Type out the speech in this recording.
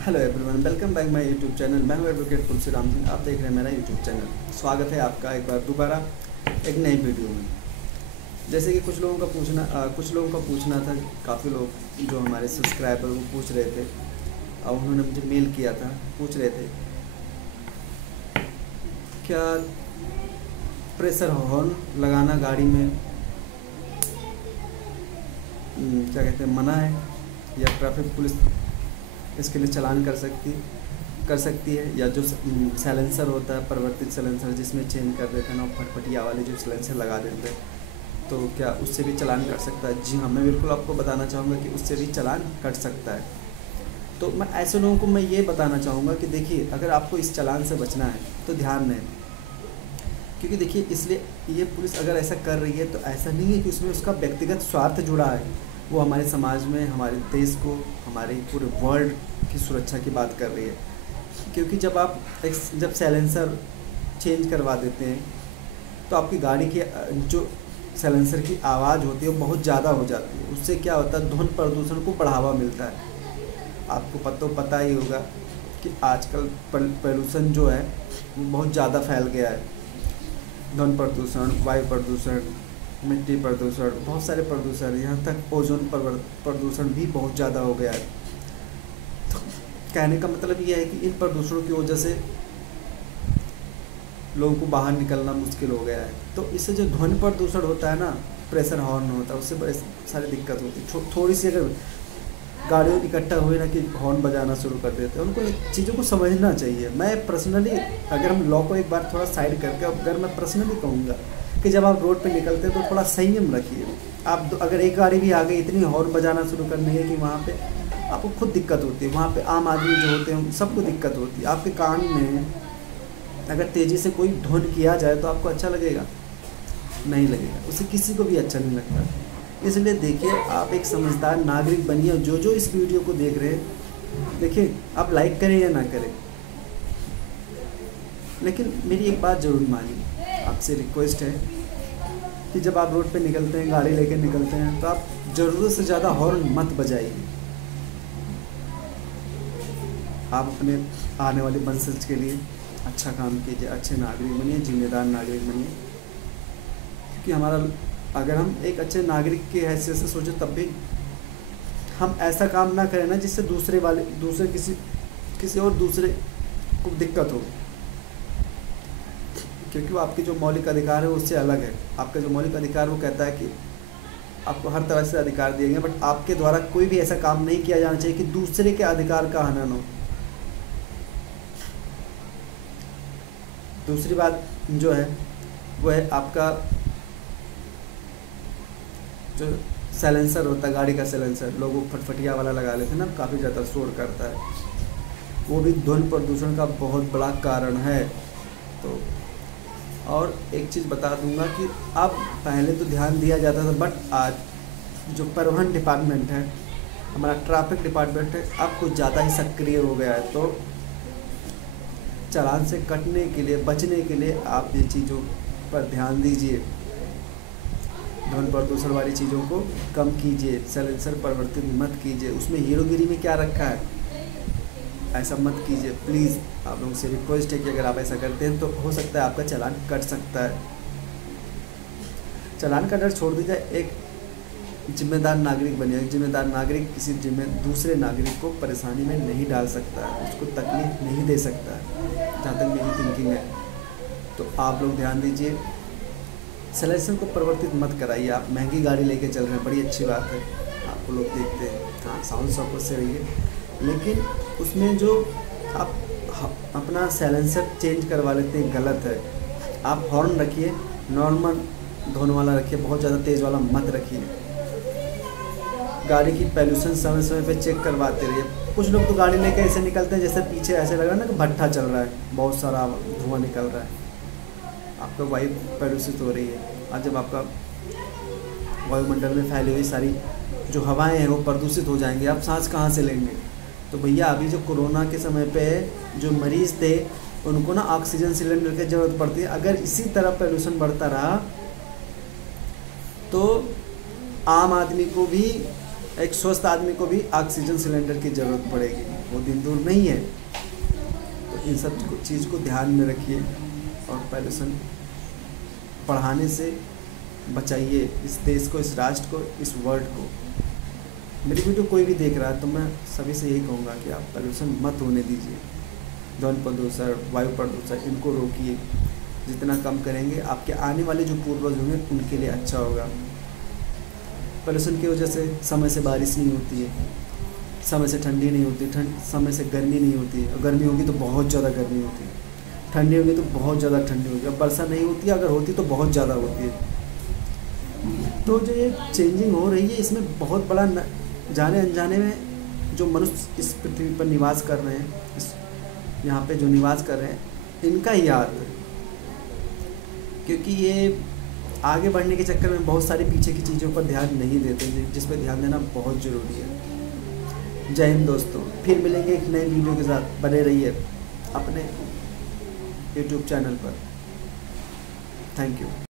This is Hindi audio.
Hello everyone, welcome back my YouTube channel. मैं हूं एडवोकेट तुलसी राम सिंह। आप देख रहे हैं मेरा यूट्यूब चैनल। स्वागत है आपका एक बार दोबारा एक नई वीडियो में। जैसे कि कुछ लोगों का पूछना था, काफ़ी लोग जो हमारे सब्सक्राइबर वो पूछ रहे थे और उन्होंने मुझे मेल किया था, पूछ रहे थे क्या प्रेशर हॉर्न लगाना गाड़ी में क्या कहते हैं मना है, या ट्रैफिक पुलिस इसके लिए चालान कर सकती है, या जो साइलेंसर होता है परिवर्तित साइलेंसर जिसमें चेंज कर देते हैं ना, फटफटिया वाले जो साइलेंसर लगा देते हैं, तो क्या उससे भी चालान कट सकता है? जी हाँ, मैं बिल्कुल आपको बताना चाहूँगा कि उससे भी चालान कट सकता है। तो मैं ऐसे लोगों को मैं ये बताना चाहूँगा कि देखिए, अगर आपको इस चालान से बचना है तो ध्यान दें, क्योंकि देखिए इसलिए ये पुलिस अगर ऐसा कर रही है तो ऐसा नहीं है कि उसमें उसका व्यक्तिगत स्वार्थ जुड़ा है। वो हमारे समाज में, हमारे देश को, हमारे पूरे वर्ल्ड की सुरक्षा की बात कर रही है। क्योंकि जब साइलेंसर चेंज करवा देते हैं तो आपकी गाड़ी की जो साइलेंसर की आवाज़ होती है वो बहुत ज़्यादा हो जाती है। उससे क्या होता है, ध्वनि प्रदूषण को बढ़ावा मिलता है। आपको पता ही होगा कि आजकल पोल्यूशन जो है वो बहुत ज़्यादा फैल गया है। ध्वनि प्रदूषण, वायु प्रदूषण, मिट्टी प्रदूषण, बहुत सारे प्रदूषण, यहाँ तक ओजोन प्रदूषण भी बहुत ज़्यादा हो गया है। तो कहने का मतलब ये है कि इन प्रदूषणों की वजह से लोगों को बाहर निकलना मुश्किल हो गया है। तो इससे जो ध्वनि प्रदूषण होता है ना, प्रेशर हॉर्न होता है, उससे बड़े सारी दिक्कत होती है। थोड़ी सी अगर गाड़ियों इकट्ठा हुए ना कि हॉर्न बजाना शुरू कर देते हैं, उनको चीज़ों को समझना चाहिए। मैं पर्सनली, अगर हम लॉ को एक बार थोड़ा साइड करके, अगर मैं पर्सनली कहूँगा कि जब आप रोड पे निकलते हैं तो थोड़ा संयम रखिए। आप अगर एक गाड़ी भी आ गई, इतनी हॉर्न बजाना शुरू करनी है कि वहाँ पे आपको खुद दिक्कत होती है। वहाँ पे आम आदमी जो होते हैं सबको दिक्कत होती है। आपके कान में अगर तेज़ी से कोई ध्वनि किया जाए तो आपको अच्छा लगेगा? नहीं लगेगा, उससे किसी को भी अच्छा नहीं लगता। इसलिए देखिए, आप एक समझदार नागरिक बनिए। जो इस वीडियो को देख रहे हैं, देखिए आप लाइक करें या ना करें, लेकिन मेरी एक बात ज़रूर मानिए। आपसे रिक्वेस्ट है कि जब आप रोड पे निकलते हैं, गाड़ी लेकर निकलते हैं, तो आप ज़रूरत से ज़्यादा हॉर्न मत बजाइए। आप अपने आने वाले वंशज के लिए अच्छा काम कीजिए, अच्छे नागरिक बनिए, जिम्मेदार नागरिक बनिए। क्योंकि अगर हम एक अच्छे नागरिक की हैसियत से सोचें, तब भी हम ऐसा काम ना करें ना जिससे किसी और दूसरे को दिक्कत हो। क्योंकि वो आपके जो मौलिक अधिकार है उससे अलग है। आपका जो मौलिक अधिकार वो कहता है कि आपको हर तरह से अधिकार दिए गए, बट आपके द्वारा कोई भी ऐसा काम नहीं किया जाना चाहिए कि दूसरे के अधिकार का हनन हो। दूसरी बात जो है वो है आपका जो साइलेंसर होता है, गाड़ी का साइलेंसर, लोग फटफटिया वाला लगा लेते हैं ना, काफ़ी ज़्यादा शोर करता है। वो भी ध्वनि प्रदूषण का बहुत बड़ा कारण है। तो और एक चीज़ बता दूंगा कि अब पहले तो ध्यान दिया जाता था, बट आज जो परिवहन डिपार्टमेंट है, हमारा ट्रैफिक डिपार्टमेंट है, अब कुछ ज़्यादा ही सक्रिय हो गया है। तो चालान से कटने के लिए, बचने के लिए आप ये चीज़ों पर ध्यान दीजिए। ध्वनि प्रदूषण वाली चीज़ों को कम कीजिए, साइलेंसर परिवर्तित मत कीजिए। उसमें हीरोगिरी में क्या रखा है, ऐसा मत कीजिए प्लीज़। आप लोगों से रिक्वेस्ट है कि अगर आप ऐसा करते हैं तो हो सकता है आपका चालान कट सकता है। चालान का डर छोड़ दीजिए, एक जिम्मेदार नागरिक बनिए। एक जिम्मेदार नागरिक किसी दूसरे नागरिक को परेशानी में नहीं डाल सकता है, उसको तकलीफ नहीं दे सकता है, जहाँ तक मेरी थिंकिंग है। तो आप लोग ध्यान दीजिए, साइलेंसर को परिवर्तित मत कराइए। आप महंगी गाड़ी लेके चल रहे हैं, बड़ी अच्छी बात है, आपको लोग देखते हैं, हाँ साउंड सपोर्ट से रहिए, लेकिन उसमें जो आप अपना साइलेंसर चेंज करवा लेते हैं गलत है। आप हॉर्न रखिए, नॉर्मल धोने वाला रखिए, बहुत ज़्यादा तेज़ वाला मत रखिए। गाड़ी की पोल्यूशन समय समय पे चेक करवाते रहिए। कुछ लोग तो गाड़ी लेके ऐसे निकलते हैं जैसे पीछे ऐसे लग रहा है ना कि भट्ठा चल रहा है, बहुत सारा धुआं निकल रहा है, आपका वायु प्रदूषित हो रही है। और जब आपका वायुमंडल में फैली हुई सारी जो हवाएं हैं वो प्रदूषित हो जाएंगी, आप सांस कहाँ से लेंगे? तो भैया, अभी जो कोरोना के समय पे जो मरीज़ थे उनको ना ऑक्सीजन सिलेंडर की ज़रूरत पड़ती है। अगर इसी तरह पोल्यूशन बढ़ता रहा तो आम आदमी को भी एक स्वस्थ आदमी को भी ऑक्सीजन सिलेंडर की ज़रूरत पड़ेगी, वो दिन दूर नहीं है। तो इन सब चीज़ को ध्यान में रखिए और पॉल्यूशन बढ़ाने से बचाइए इस देश को, इस राष्ट्र को, इस वर्ल्ड को। मेरी वीडियो कोई भी देख रहा है तो मैं सभी से यही कहूँगा कि आप पॉल्यूशन मत होने दीजिए। ध्वनि प्रदूषण, वायु प्रदूषण, इनको रोकिए। जितना कम करेंगे आपके आने वाले जो पूर्वज होंगे उनके लिए अच्छा होगा। पॉल्यूशन की वजह से समय से बारिश नहीं होती है, समय से ठंडी नहीं होती, समय से गर्मी नहीं होती है। गर्मी होगी तो बहुत ज़्यादा गर्मी होती है, ठंडी होगी तो बहुत ज़्यादा ठंडी होगी। अब वर्षा नहीं होती है, अगर होती तो बहुत ज़्यादा होती है। तो जो ये चेंजिंग हो रही है इसमें बहुत बड़ा जाने अनजाने में जो मनुष्य इस पृथ्वी पर निवास कर रहे हैं, इस यहाँ पे जो निवास कर रहे हैं, इनका ही हाथ है। क्योंकि ये आगे बढ़ने के चक्कर में बहुत सारी पीछे की चीज़ों पर ध्यान नहीं देते, जिस पर ध्यान देना बहुत ज़रूरी है। जय हिंद दोस्तों, फिर मिलेंगे एक नए वीडियो के साथ। बने रहिए अपने YouTube चैनल पर। Thank you.